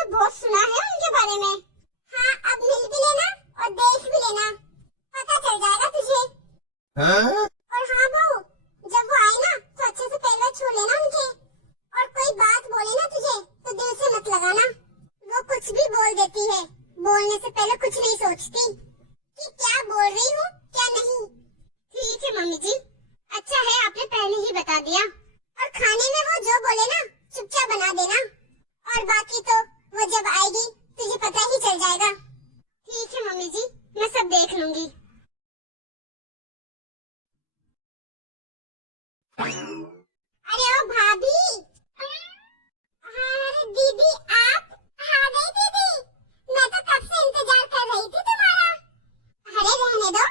तो बहुत सुना है उनके बारे में। हाँ, अब मिल भी लेना और देख भी लेना, पता चल जाएगा तुझे। हाँ? और हाँ बहू, जब वो आए ना तो अच्छे से पैर छू लेना उनके। और कोई बात बोले ना तुझे तो दिल से मत लगाना, वो कुछ भी बोल देती है, बोलने से पहले कुछ नहीं सोचती कि क्या बोल रही हूँ क्या नहीं। ठीक है मम्मी जी, अच्छा है आपने पहले ही बता दिया। और खाने में वो जो बोले ना चुपचाप बना देना, और बाकी तो वो जब आएगी तुझे पता ही चल जाएगा। ठीक है मम्मी जी, मैं सब देख लूंगी। अरे ओ भाभी। अरे दीदी आप आ गई दीदी, मैं तो कब से इंतजार कर रही थी तुम्हारा। अरे रहने दो,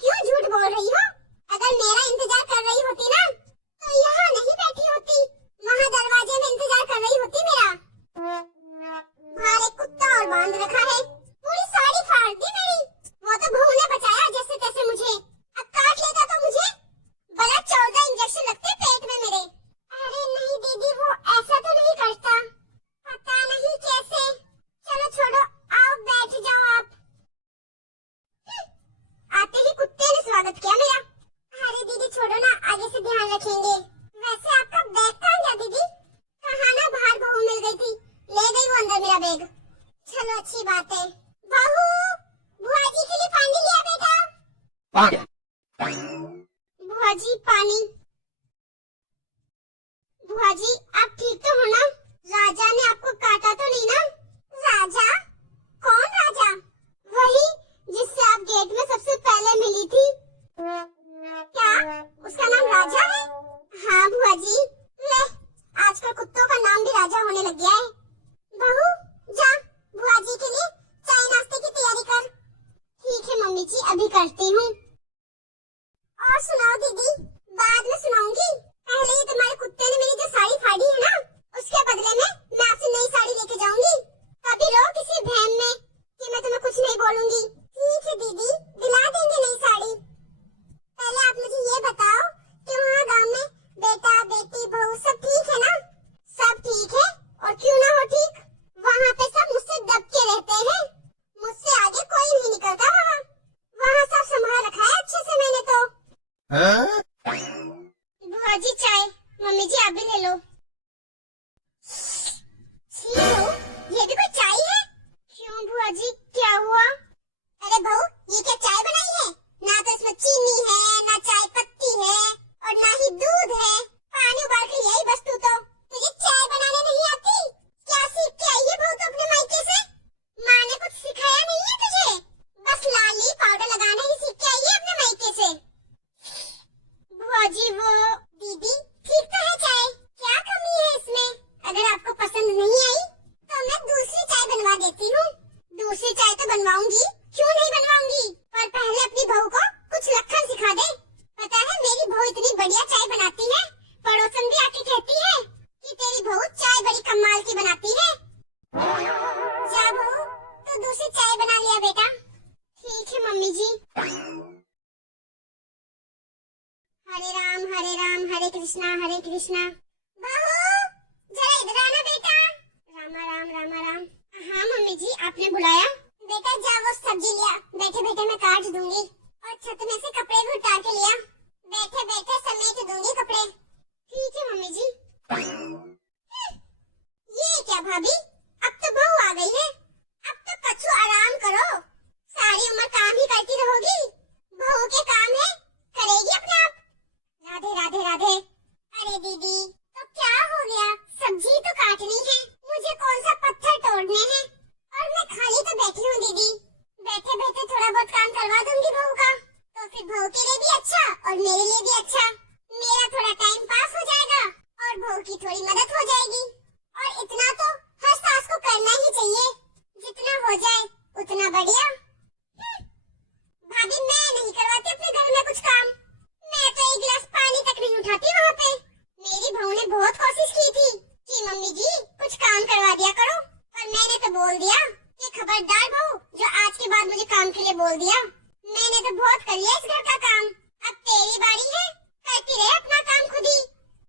क्यों झूठ बोल रही हो? अगर मेरा इंतजार कर रही होती ना तो यहाँ नहीं बैठी होती, वहाँ दरवाजे में इंतजार कर रही होती मेरा। बाहर एक कुत्ता और बांध रखा है, पूरी साड़ी फाड़ दी मेरी। वो तो बहू ने बचाया जैसे तैसे मुझे, अब काट लेता तो मुझे भला 14 इंजेक्शन लगते पेट में मेरे। अरे नहीं दीदी, वो ऐसा तो नहीं करता, पता नहीं कैसे। चलो छोड़ो, आओ बैठ जाओ आप। आते ही कुत्ते ने स्वागत किया मेरा। अरे दीदी छोड़ो ना, आगे से ध्यान रखेंगे। वैसे आपका बैग कहाँ गया दीदी? कहाँ ना बाहर बहू मिल गई थी, ले गई वो अंदर मेरा बैग। चलो अच्छी बात है। बहू, बुआ जी के लिए पानी लिया बेटा। बुआ जी पानी। बुआ जी आप ठीक तो हो ना? राजा ने आपको काटा तो नहीं ना? राजा? कौन राजा? वही जिससे आप गेट में सबसे पहले मिली थी। क्या उसका नाम राजा है? हाँ बुआ जी, ले आजकल कुत्तों का नाम भी राजा होने लग गया है। बहू जा बुआ जी के लिए चाय नाश्ते की तैयारी कर। ठीक है मम्मी जी, अभी करती हूँ। और सुनाओ दीदी, बाद में सुनाऊंगी, पहले ही तुम्हारे कुत्ते ने मेरी जो साड़ी फाड़ी है ना, उसके बदले में मैं आपसे नई साड़ी लेके जाऊंगी। कभी रहो किसी भ्रम में कि मैं तुम्हें कुछ नहीं बोलूंगी। ठीक है दीदी, दिला देंगे नई साड़ी। पहले आप मुझे ये बताओ कि वहाँ गांव में बेटा बेटी बहू सब ठीक है ना? सब ठीक है, और क्यों ना हो ठीक, वहाँ पे सब मुझसे दब के रहते हैं, मुझसे आगे कोई नहीं निकलता। वहाँ वहाँ सब संभाल रखा है अच्छे से मैंने तो। हाँ? बुआ जी चाय, मम्मी जी आप भी ले लो। छी बहू, ये भी कोई चाय है? क्यों बुआ जी क्या हुआ? अरे बहू, ये क्या चाय बनाई है? ना तो इसमें चीनी है, ना चाय पत्ती है, और ना ही दूध है। पानी उबाल के यही बस तू तो। तुझे चाय बनाने नहीं आती? क्या सीख के आई है बहू तो अपने मायके से? माँ ने कुछ सिखाया नहीं है तुझे? बस लाली पाउडर लगाना ही सीख के आई है अपने मायके से। बुआ जी वो दीदी ठीक तो है चाय, क्या कमी है इसमें? अगर आपको पसंद नहीं आई तो मैं दूसरी चाय बनवा देती हूँ। दूसरी चाय तो बनवाऊंगी, क्यों नहीं बनवाऊंगी, पर पहले अपनी बहू को कुछ लक्षण सिखा दे। पता है मेरी बहू इतनी बढ़िया चाय बनाती है, पड़ोसन भी आके कहती है कि तेरी बहू चाय बड़ी कमाल की बनाती है। जा बहू, तो दूसरी चाय बना लिया बेटा। ठीक है मम्मी जी। हरे राम हरे कृष्णा। बहू जरा इधर आना बेटा। रामा राम रामा राम। हाँ मम्मी जी, आपने बुलाया? बेटा जा वो सब्जी लिया, बैठे बैठे मैं काट दूंगी। और छत में से कपड़े भी उतार के लिया, बैठे बैठे समेट दूंगी कपड़े। ठीक है मम्मी जी। ये क्या भाभी, अब तो बहू आ गई है, अब तो कछु आराम करो, सारी उम्र काम ही करती रहोगी। बहू के काम है, करेगी अपने आप। राधे राधे राधे। अरे दीदी तो क्या हो गया, सब्जी तो काटनी है, मुझे कौन सा पत्थर तोड़ने हैं, और मैं खाली तो बैठी हूँ दीदी। बैठे बैठे थोड़ा बहुत काम करवा दूंगी बहू का, तो फिर बहू के लिए भी अच्छा और मेरे लिए भी अच्छा। मेरा थोड़ा टाइम पास हो जाएगा और बहू की थोड़ी मदद हो जाएगी। और इतना तो हर सास को करना ही चाहिए, जितना हो जाए उतना बढ़िया। भाभी मैं नहीं करवाती अपने घर में कुछ काम, मैं तो एक गिलास पानी तक नहीं उठाती वहाँ पे। मेरी बहू ने बहुत कोशिश की थी कि मम्मी जी कुछ काम करवा दिया करो, पर मैंने तो बोल दिया कि खबरदार बहू जो आज के बाद मुझे काम के लिए बोल दिया। मैंने तो बहुत कर लिया इस घर का काम, अब तेरी बारी है, करती रहे अपना काम खुद ही।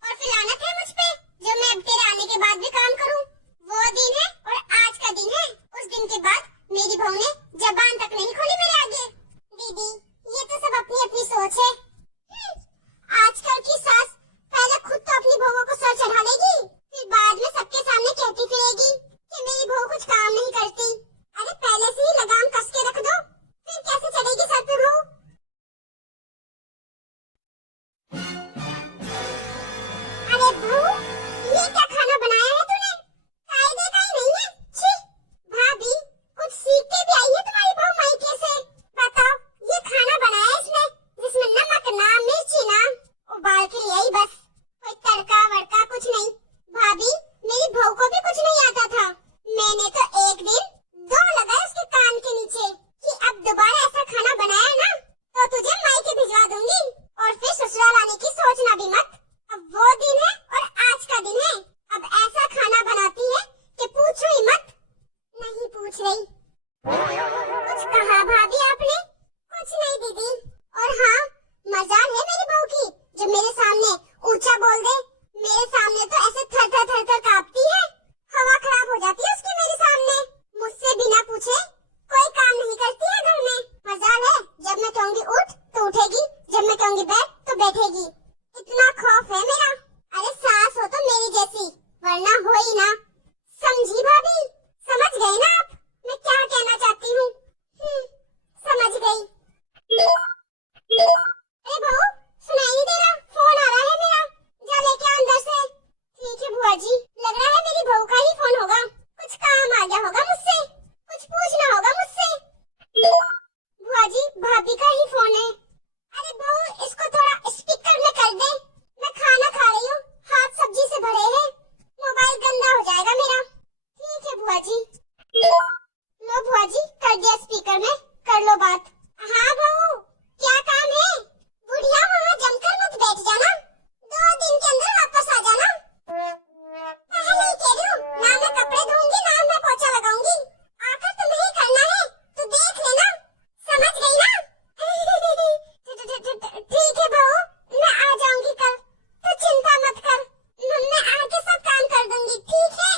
और फिर लानत है मुझ पे जो मैं अब तेरे आने के बाद भी काम करूं। वो दिन है और आज का कुछ काम नहीं करती। अरे पहले से ही लगाम कस के रख दो, फिर कैसे चढ़ेगी सर पे बहू। अरे बहू, ये क्या खाना बनाया है तूने? कायदे का ही नहीं है। छी, भाभी कुछ सीख के भी आई है तुम्हारी बहू मायके से। बताओ, ये खाना बनाया इसने जिसमें नमक ना मिर्ची ना, उबाल के ले आई बस, कोई तड़का वड़का कुछ नहीं। भाभी मेरी बहू को भी कुछ नहीं आता था। मैंने तो एक दिन दो लगाए उसके कान के नीचे कि अब दोबारा ऐसा खाना बनाया ना तो तुझे मायके भिजवा दूंगी और फिर ससुराल आने की सोचना भी मत। अब वो दिन है और आज का दिन है। अब ऐसा खाना बनाती है कि पूछो ही मत। नहीं पूछ रही। कुछ कहा भाभी आपने? कुछ नहीं दीदी। और हाँ, मजाल है मेरी बहू की जो मेरे सामने ऊंचा बोल दे। मेरे सामने तो ऐसे थर थर थर थर कांपती है, हवा खराब हो जाती है उसकी मेरे सामने। मुझसे बिना पूछे कोई काम नहीं करती है घर में। मजाल है, जब मैं कहूंगी उठ तो उठेगी, जब मैं कहूंगी बैठ तो बैठेगी। इतना खौफ है मेरा। अरे सास हो तो मेरी जैसी, वरना हो ही ना। समझी भाभी? समझ गए ना आप मैं क्या कहना चाहती हूँ? समझ गई। अरे बहू, सुनाई नहीं दे रहा? फोन आ रहा है मेरा, जा लेके आ अंदर से। ठीक है बुआ जी, लग रहा है मेरी बहू का ही फोन होगा। कुछ काम आ गया होगा मुझसे, कुछ पूछना होगा मुझसे। बुआ जी, भाभी का ही फोन है। अरे बहू, इसको थोड़ा स्पीकर में कर दे। मैं खाना खा रही हूँ, हाथ सब्जी से भरे हैं, मोबाइल गंदा हो जाएगा मेरा। ठीक है बुआ जी। लो बुआ जी, कर दिया स्पीकर में, कर लो बात। हाँ बहू, क्या काम है? बुढ़िया वहाँ जमकर मत बैठ जाना, 2 दिन के अंदर वापस आ जाना। पहले ही कह रही हूँ, ना मैं कपड़े धोऊंगी ना मैं पोछा लगाऊंगी। आकर तुम्हें ही करना है तो देख लेना। समझ गई ना? ठीक है बहू, मैं आ जाऊंगी कल, तो चिंता मत कर। मैं आके सब काम कर दूंगी। ठीक है,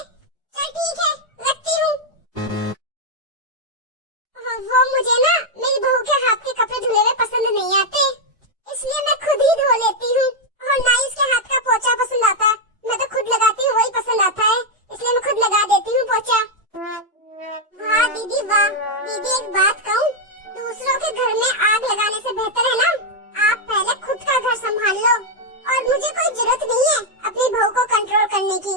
चल ठीक है, रखती हूँ। वो मुझे ना मेरी बहू के हाथ के कपड़े धुले हुए पसंद नहीं आते, इसलिए मैं खुद ही धो लेती हूँ। और ना ही इसके हाथ का पोछा पसंद आता है, मैं तो खुद लगाती हूँ, वही पसंद आता है, इसलिए मैं खुद लगा देती हूँ पोछा। वाह दीदी वाह। दीदी एक बात कहूँ, दूसरों के घर में आग लगाने से बेहतर है ना आप पहले खुद का घर संभाल लो। और मुझे कोई जरूरत नहीं है अपनी बहू को कंट्रोल करने की।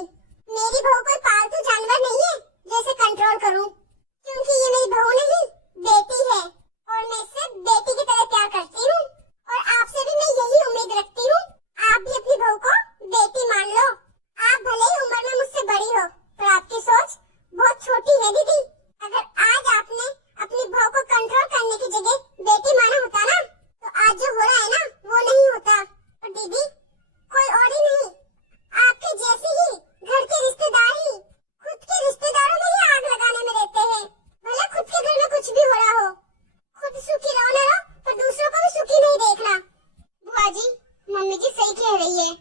मेरी बहू कोई पालतू जानवर नहीं है जैसे कंट्रोल करूँ, क्योंकि ये मेरी बहू नहीं बेटी है और मैं इससे बेटी की तरह प्यार करती हूँ। और आपसे भी मैं यही उम्मीद रखती हूँ, आप भी अपनी बहू को बेटी मान लो। आप भले ही उम्र में मुझसे बड़ी हो, पर आपकी सोच बहुत छोटी है दीदी। अगर आज आपने अपनी बहू को कंट्रोल करने की जगह बेटी माना होता ना, तो आज जो हो रहा है ना वो नहीं होता। और दीदी कोई और ही नहीं, आपके जैसे ही घर के रिश्तेदार ही खुद के रिश्तेदारों में ही आग लगाने में रहते हैं। भले खुद के घर में कुछ भी हो रहा हो, खुद सुखी रहो ना रहो, पर दूसरों को भी सुखी नहीं देखना। बुआ जी, मम्मी जी सही कह रही है।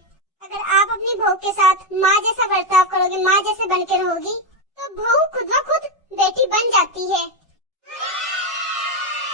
अगर आप अपनी बहू के साथ माँ जैसा बर्ताव करोगे, माँ जैसे बन के रहोगी, तो बहू खुद ब खुद बेटी बन जाती है।